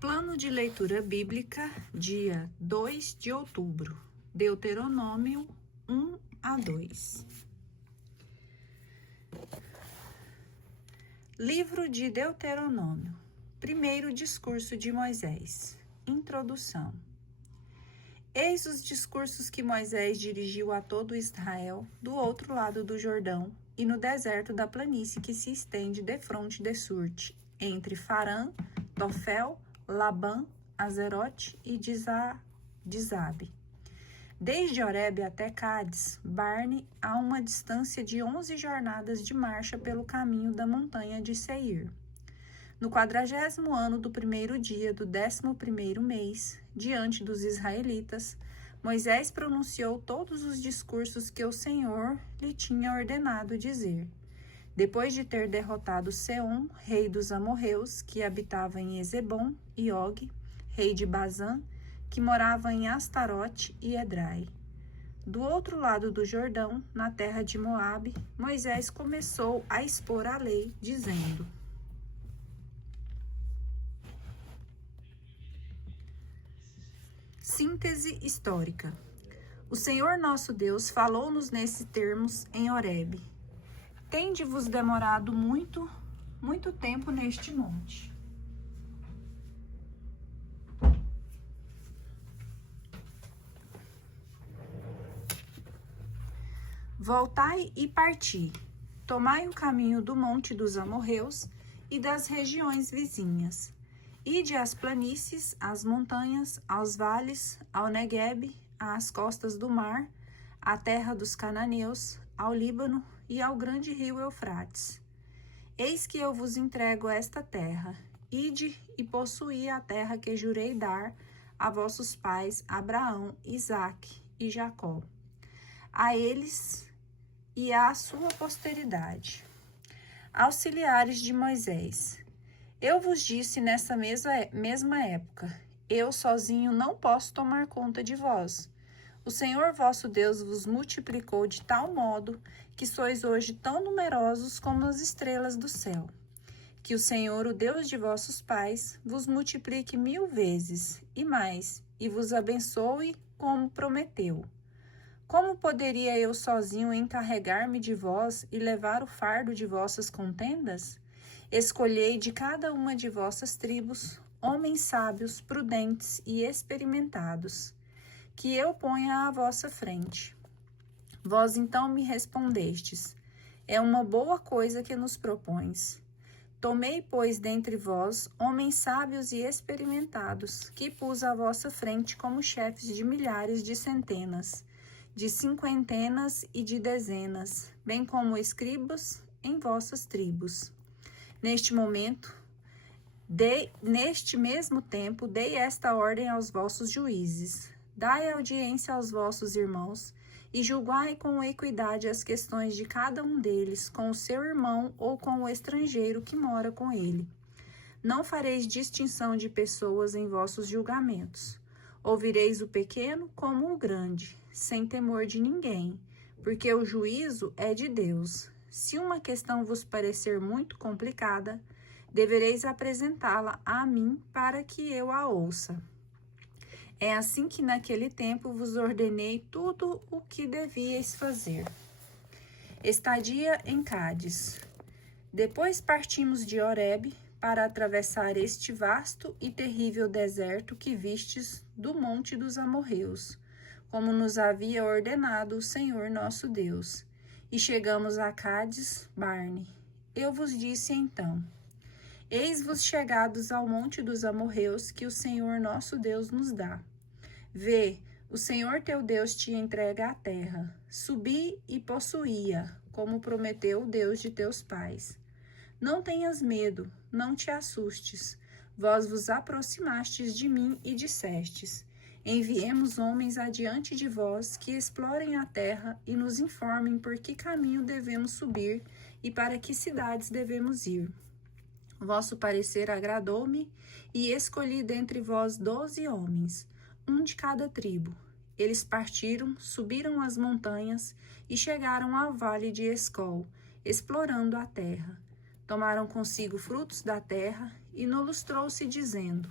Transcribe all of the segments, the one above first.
Plano de leitura bíblica, dia 2 de outubro, Deuteronômio 1 a 2. Livro de Deuteronômio, primeiro discurso de Moisés, introdução. Eis os discursos que Moisés dirigiu a todo Israel do outro lado do Jordão e no deserto da planície que se estende defronte de Surte, entre Farã, Tofel, Labã, Azerote e Dizabe. Desde Horebe até Cádiz, Barne, há uma distância de 11 jornadas de marcha pelo caminho da montanha de Seir. No 40º ano do primeiro dia do 11º mês, diante dos israelitas, Moisés pronunciou todos os discursos que o Senhor lhe tinha ordenado dizer. Depois de ter derrotado Seom, rei dos amorreus, que habitava em Ezebom, e Og, rei de Bazã, que morava em Astarote e Edrai. Do outro lado do Jordão, na terra de Moabe, Moisés começou a expor a lei, dizendo: Síntese histórica. O Senhor nosso Deus falou-nos nesses termos em Horebe. Tende-vos demorado muito tempo neste monte. Voltai e parti. Tomai o caminho do monte dos amorreus e das regiões vizinhas. Ide às planícies, às montanhas, aos vales, ao Neguebe, às costas do mar, à terra dos cananeus, ao Líbano e ao grande rio Eufrates. Eis que eu vos entrego esta terra. Ide e possuí a terra que jurei dar a vossos pais Abraão, Isaque e Jacó, a eles e à sua posteridade. Auxiliares de Moisés. Eu vos disse nessa mesma época, eu sozinho não posso tomar conta de vós. O Senhor vosso Deus vos multiplicou de tal modo que sois hoje tão numerosos como as estrelas do céu. Que o Senhor, o Deus de vossos pais, vos multiplique 1000 vezes e mais, e vos abençoe como prometeu. Como poderia eu sozinho encarregar-me de vós e levar o fardo de vossas contendas? Escolhei de cada uma de vossas tribos homens sábios, prudentes e experimentados, que eu ponha à vossa frente. Vós então me respondestes: é uma boa coisa que nos propões. Tomei, pois, dentre vós homens sábios e experimentados, que pus à vossa frente como chefes de milhares, de centenas, de cinquentenas e de dezenas, bem como escribas em vossas tribos. Neste mesmo tempo, dei esta ordem aos vossos juízes: dai audiência aos vossos irmãos e julgai com equidade as questões de cada um deles, com o seu irmão ou com o estrangeiro que mora com ele. Não fareis distinção de pessoas em vossos julgamentos. Ouvireis o pequeno como o grande, sem temor de ninguém, porque o juízo é de Deus. Se uma questão vos parecer muito complicada, devereis apresentá-la a mim para que eu a ouça. É assim que naquele tempo vos ordenei tudo o que devíeis fazer. Estadia em Cádiz. Depois partimos de Horebe para atravessar este vasto e terrível deserto que vistes do monte dos amorreus, como nos havia ordenado o Senhor nosso Deus. E chegamos a Cádiz, Barne. Eu vos disse então: eis-vos chegados ao monte dos amorreus que o Senhor nosso Deus nos dá. Vê, o Senhor teu Deus te entrega a terra. Subi e possuí-a, como prometeu o Deus de teus pais. Não tenhas medo, não te assustes. Vós vos aproximastes de mim e dissestes: enviemos homens adiante de vós que explorem a terra e nos informem por que caminho devemos subir e para que cidades devemos ir. Vosso parecer agradou-me e escolhi dentre vós 12 homens, um de cada tribo. Eles partiram, subiram as montanhas e chegaram ao vale de Escol, explorando a terra. Tomaram consigo frutos da terra e nos trouxe, dizendo: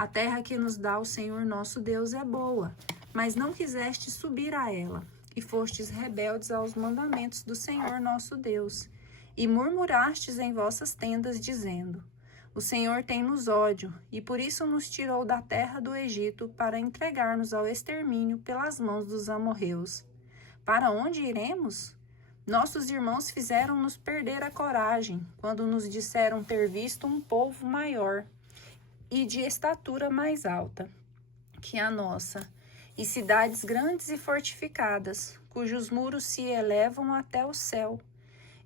A terra que nos dá o Senhor nosso Deus é boa, mas não quisestes subir a ela, e fostes rebeldes aos mandamentos do Senhor nosso Deus, e murmurastes em vossas tendas, dizendo: O Senhor tem-nos ódio, e por isso nos tirou da terra do Egito para entregar-nos ao extermínio pelas mãos dos amorreus. Para onde iremos? Nossos irmãos fizeram-nos perder a coragem, quando nos disseram ter visto um povo maior e de estatura mais alta que a nossa, e cidades grandes e fortificadas, cujos muros se elevam até o céu.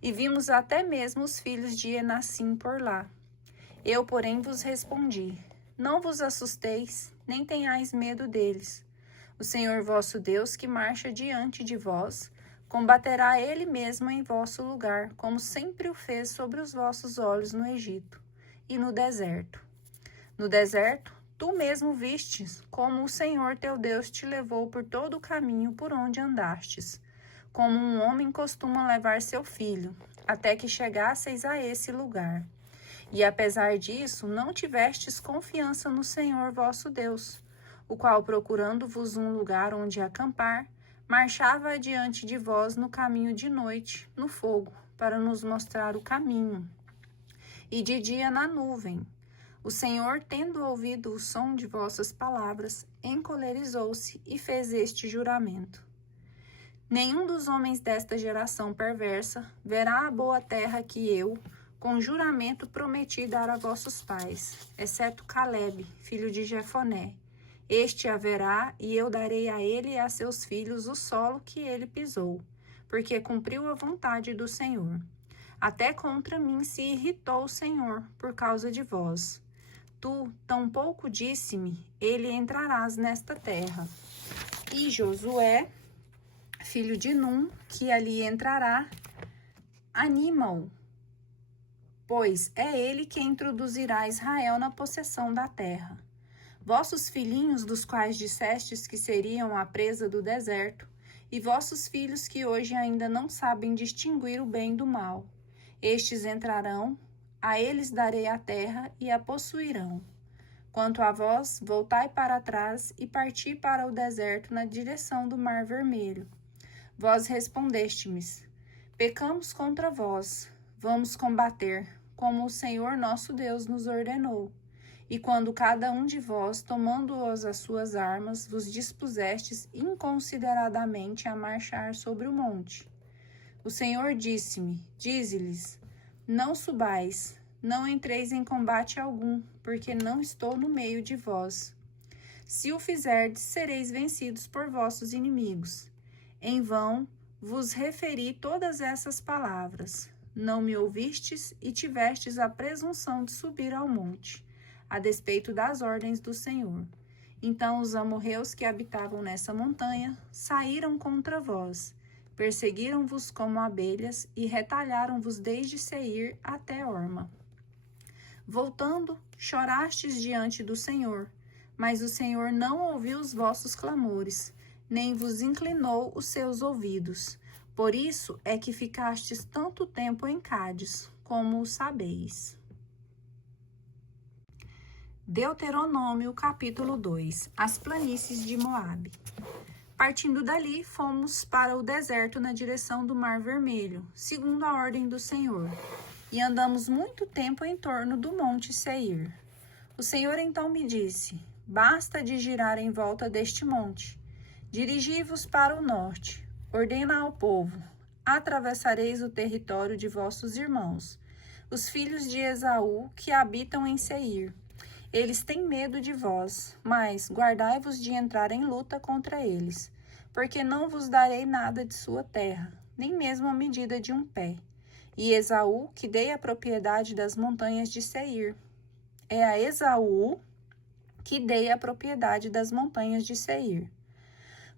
E vimos até mesmo os filhos de Enassim por lá. Eu, porém, vos respondi: Não vos assusteis, nem tenhais medo deles. O Senhor vosso Deus, que marcha diante de vós, combaterá ele mesmo em vosso lugar, como sempre o fez sobre os vossos olhos no Egito e no deserto. No deserto, tu mesmo vistes como o Senhor teu Deus te levou por todo o caminho por onde andastes, como um homem costuma levar seu filho, até que chegasseis a esse lugar. E apesar disso, não tivestes confiança no Senhor vosso Deus, o qual, procurando-vos um lugar onde acampar, marchava adiante de vós no caminho de noite, no fogo, para nos mostrar o caminho, e de dia na nuvem. O Senhor, tendo ouvido o som de vossas palavras, encolerizou-se e fez este juramento: Nenhum dos homens desta geração perversa verá a boa terra que eu, com juramento, prometi dar a vossos pais, exceto Calebe, filho de Jefoné. Este haverá, e eu darei a ele e a seus filhos o solo que ele pisou, porque cumpriu a vontade do Senhor. Até contra mim se irritou o Senhor, por causa de vós. Tu, tampouco disse-me, ele entrarás nesta terra. E Josué, filho de Num, que ali entrará, anima-o, pois é ele que introduzirá Israel na possessão da terra. Vossos filhinhos, dos quais dissestes que seriam a presa do deserto, e vossos filhos que hoje ainda não sabem distinguir o bem do mal, estes entrarão, a eles darei a terra e a possuirão. Quanto a vós, voltai para trás e parti para o deserto na direção do Mar Vermelho. Vós respondeste-me: Pecamos contra vós, vamos combater, como o Senhor nosso Deus nos ordenou. E quando cada um de vós, tomando-os as suas armas, vos dispusestes inconsideradamente a marchar sobre o monte. O Senhor disse-me, dize-lhes: Não subais, não entreis em combate algum, porque não estou no meio de vós. Se o fizerdes, sereis vencidos por vossos inimigos. Em vão vos referi todas essas palavras. Não me ouvistes e tivestes a presunção de subir ao monte, a despeito das ordens do Senhor. Então os amorreus que habitavam nessa montanha saíram contra vós, perseguiram-vos como abelhas e retalharam-vos desde Seir até Orma. Voltando, chorastes diante do Senhor, mas o Senhor não ouviu os vossos clamores, nem vos inclinou os seus ouvidos. Por isso é que ficastes tanto tempo em Cádiz, como o sabeis. Deuteronômio, capítulo 2. As planícies de Moabe. Partindo dali, fomos para o deserto na direção do Mar Vermelho, segundo a ordem do Senhor, e andamos muito tempo em torno do monte Seir. O Senhor então me disse: Basta de girar em volta deste monte. Dirigi-vos para o norte. Ordena ao povo: Atravessareis o território de vossos irmãos, os filhos de Esaú, que habitam em Seir. Eles têm medo de vós, mas guardai-vos de entrar em luta contra eles, porque não vos darei nada de sua terra, nem mesmo a medida de um pé. E Esaú, que dei a propriedade das montanhas de Seir. É a Esaú que dei a propriedade das montanhas de Seir.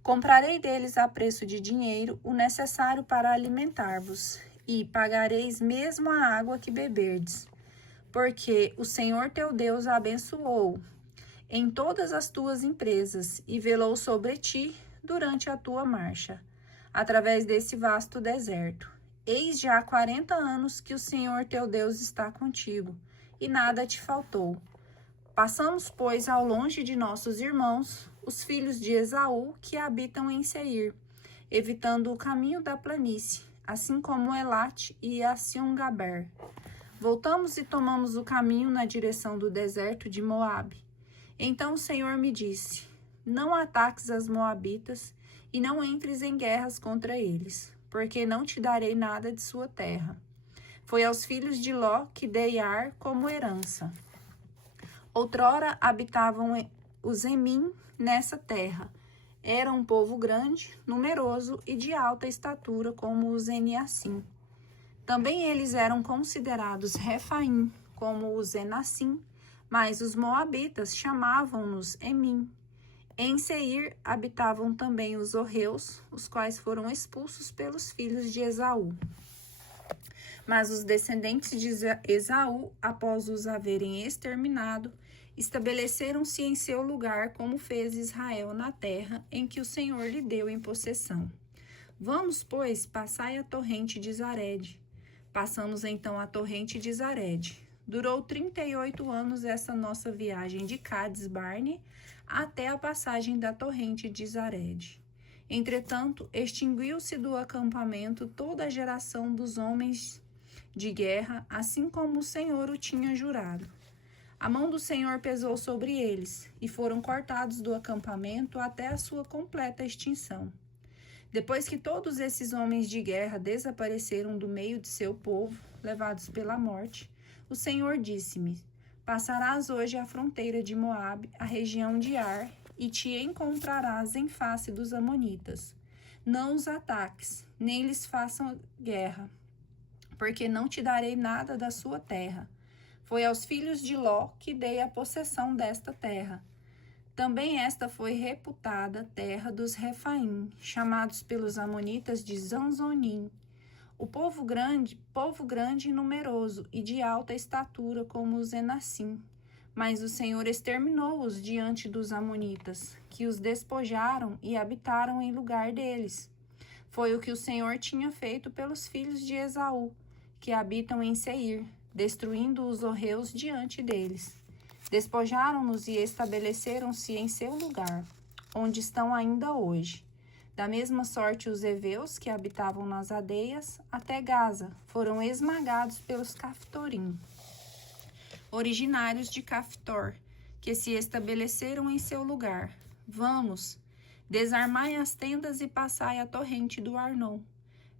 Comprarei deles a preço de dinheiro o necessário para alimentar-vos, e pagareis mesmo a água que beberdes. Porque o Senhor teu Deus abençoou em todas as tuas empresas e velou sobre ti durante a tua marcha, através desse vasto deserto. Eis já 40 anos que o Senhor teu Deus está contigo, e nada te faltou. Passamos, pois, ao longe de nossos irmãos, os filhos de Esaú, que habitam em Seir, evitando o caminho da planície, assim como Elate e Acion-Gaber. Voltamos e tomamos o caminho na direção do deserto de Moabe. Então o Senhor me disse: não ataques as moabitas e não entres em guerras contra eles, porque não te darei nada de sua terra. Foi aos filhos de Ló que dei Ar como herança. Outrora habitavam os Emim nessa terra. Era um povo grande, numeroso e de alta estatura, como os Eniassim. Também eles eram considerados Refaim, como os Enassim, mas os moabitas chamavam-nos Emim. Em Seir habitavam também os Orreus, os quais foram expulsos pelos filhos de Esaú. Mas os descendentes de Esaú, após os haverem exterminado, estabeleceram-se em seu lugar, como fez Israel na terra em que o Senhor lhe deu em possessão. Vamos, pois, passai a torrente de Zared. Passamos então a torrente de Zared. Durou 38 anos essa nossa viagem de Cades-Barne até a passagem da torrente de Zared. Entretanto, extinguiu-se do acampamento toda a geração dos homens de guerra, assim como o Senhor o tinha jurado. A mão do Senhor pesou sobre eles, e foram cortados do acampamento até a sua completa extinção. Depois que todos esses homens de guerra desapareceram do meio de seu povo, levados pela morte, o Senhor disse-me: passarás hoje a fronteira de Moabe, a região de Ar, e te encontrarás em face dos amonitas. Não os ataques, nem lhes façam guerra, porque não te darei nada da sua terra. Foi aos filhos de Ló que dei a possessão desta terra. Também esta foi reputada terra dos Refaim, chamados pelos amonitas de Zanzonim. O povo grande e numeroso e de alta estatura como os Enassim. Mas o Senhor exterminou-os diante dos amonitas, que os despojaram e habitaram em lugar deles. Foi o que o Senhor tinha feito pelos filhos de Esaú, que habitam em Seir, destruindo os horreus diante deles. Despojaram-nos e estabeleceram-se em seu lugar, onde estão ainda hoje. Da mesma sorte, os heveus que habitavam nas aldeias, até Gaza, foram esmagados pelos Caftorim, originários de Caftor, que se estabeleceram em seu lugar. Vamos, desarmai as tendas e passai a torrente do Arnon.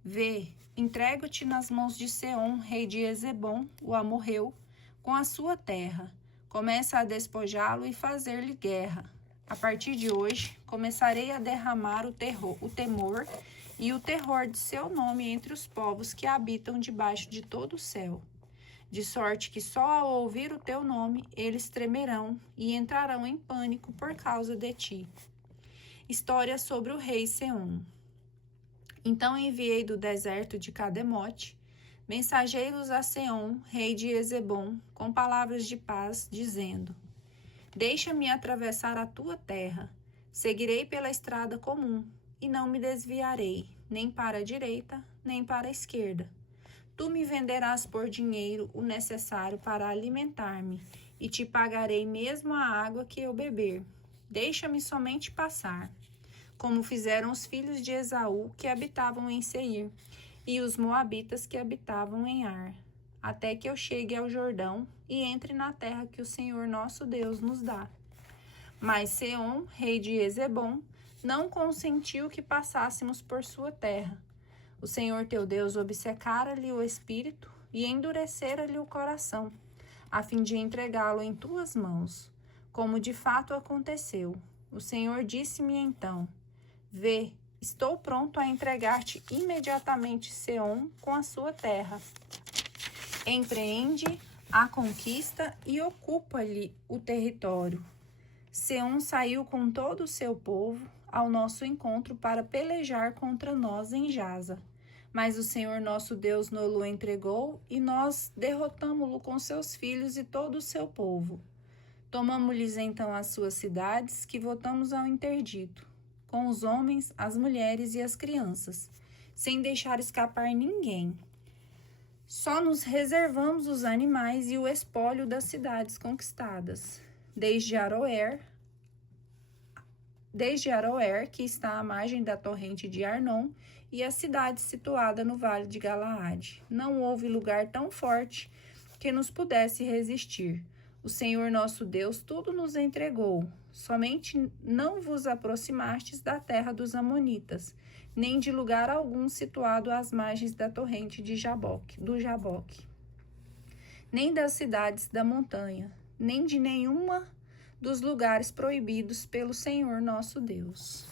Vê, entrego-te nas mãos de Seom, rei de Hesebom, o amorreu, com a sua terra. Começa a despojá-lo e fazer-lhe guerra. A partir de hoje, começarei a derramar o temor e o terror de seu nome entre os povos que habitam debaixo de todo o céu. De sorte que só ao ouvir o teu nome, eles tremerão e entrarão em pânico por causa de ti. História sobre o rei Seom. Então enviei do deserto de Cademote mensageiros a Seom, rei de Hesebom, com palavras de paz, dizendo: deixa-me atravessar a tua terra. Seguirei pela estrada comum, e não me desviarei, nem para a direita, nem para a esquerda. Tu me venderás por dinheiro o necessário para alimentar-me, e te pagarei mesmo a água que eu beber. Deixa-me somente passar, como fizeram os filhos de Esaú que habitavam em Seir, e os moabitas que habitavam em Ar, até que eu chegue ao Jordão e entre na terra que o Senhor nosso Deus nos dá. Mas Seom, rei de Hesebom, não consentiu que passássemos por sua terra. O Senhor teu Deus obcecara-lhe o espírito e endurecera-lhe o coração, a fim de entregá-lo em tuas mãos, como de fato aconteceu. O Senhor disse-me então: vê, estou pronto a entregar-te imediatamente Seom com a sua terra. Empreende a conquista e ocupa-lhe o território. Seom saiu com todo o seu povo ao nosso encontro para pelejar contra nós em Jaza. Mas o Senhor nosso Deus nos-lo entregou e nós derrotamo-lo com seus filhos e todo o seu povo. Tomamo-lhes então as suas cidades, que voltamos ao interdito, com os homens, as mulheres e as crianças, sem deixar escapar ninguém. Só nos reservamos os animais e o espólio das cidades conquistadas. desde Aroer, que está à margem da torrente de Arnon, e a cidade situada no vale de Galaade. Não houve lugar tão forte que nos pudesse resistir. O Senhor nosso Deus tudo nos entregou. Somente não vos aproximastes da terra dos amonitas, nem de lugar algum situado às margens da torrente do Jaboque, nem das cidades da montanha, nem de nenhuma dos lugares proibidos pelo Senhor nosso Deus.